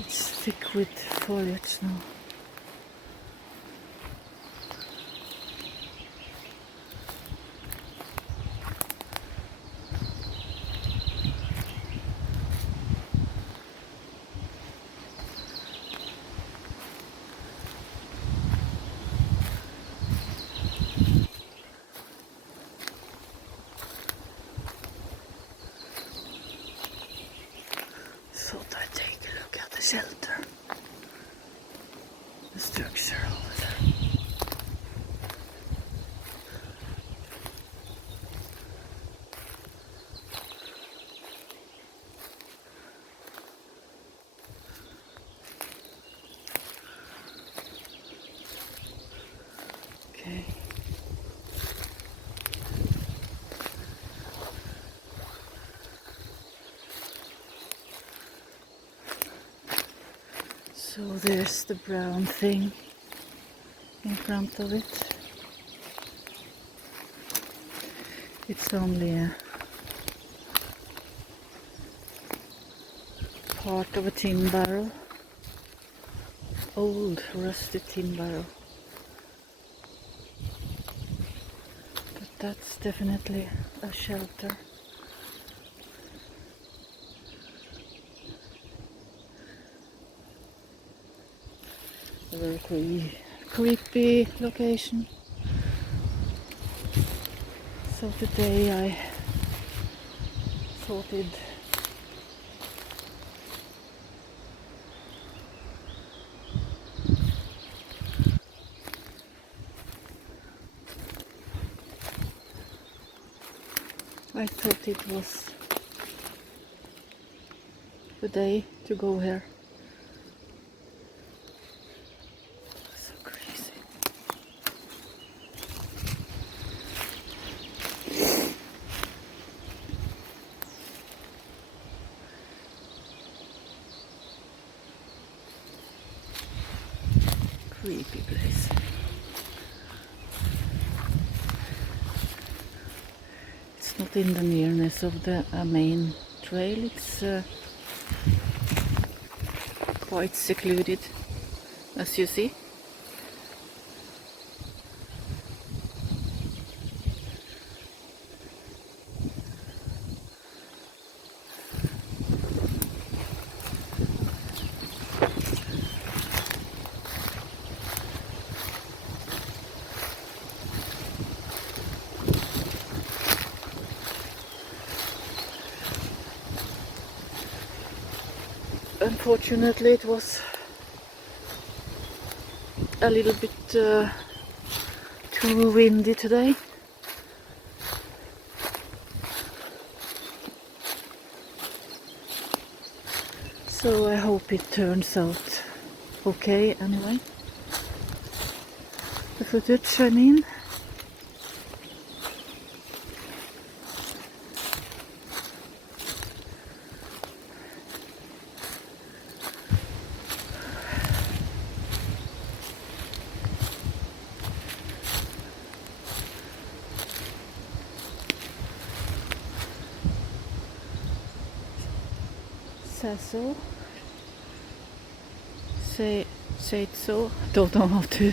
It's thick with foliage now. Thought I'd take a look at the shelter, the structure over there. Okay. So there's the brown thing in front of it. It's only a part of a tin barrel. Old rusted tin barrel. But that's definitely a shelter. A very creepy location. So today I thought it was the day to go here. So crazy. Creepy place. It's not in the nearness of the main trail. It's quite secluded, as you see. Unfortunately, it was a little bit too windy today. So I hope it turns out okay anyway. The footage, I mean. Sasso. Say it so. Don't know how to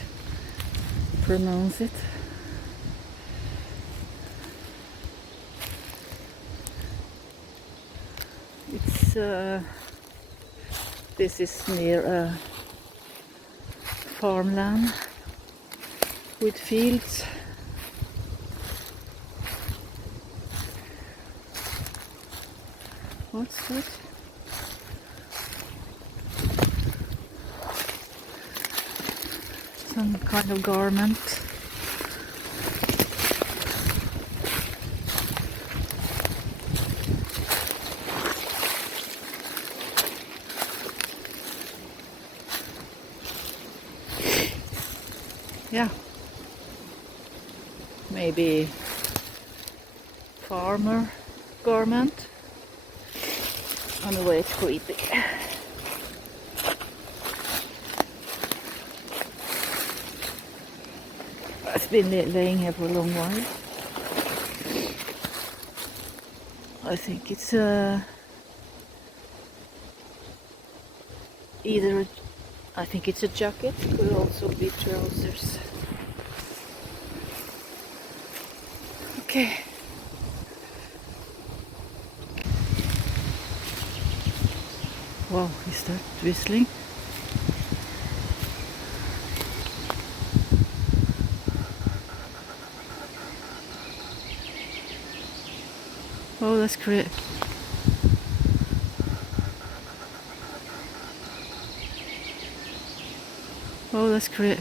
pronounce it. It's this is near a farmland with fields. What's that? Some kind of garment. Yeah, maybe farmer garment. Anyway, it's creepy. It's been laying here for a long while. I think it's either, I think it's a jacket, could also be trousers. Okay. Wow, is that whistling? Oh, that's great. Oh, that's great.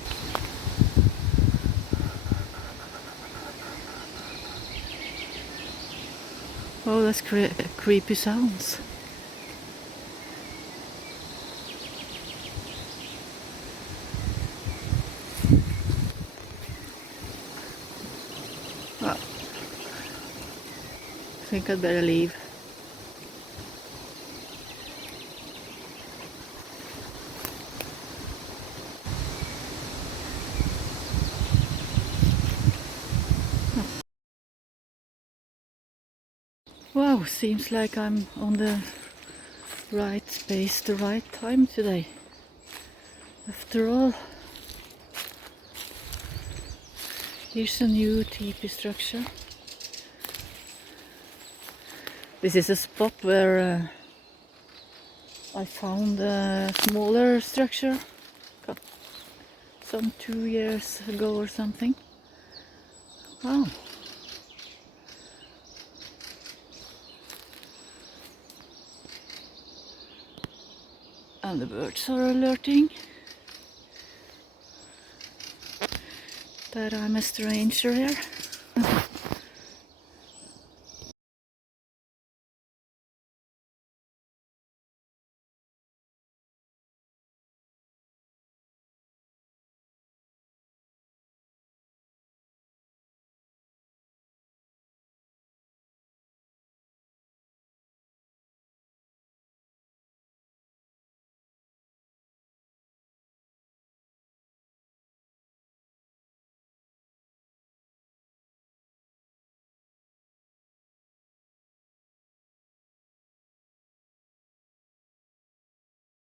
Oh, that's great. Creepy sounds. Ah, I think I'd better leave. Wow, seems like I'm on the right space, the right time today. After all, here's a new teepee structure. This is a spot where I found a smaller structure some 2 years ago or something. Wow. And the birds are alerting that I'm a stranger here.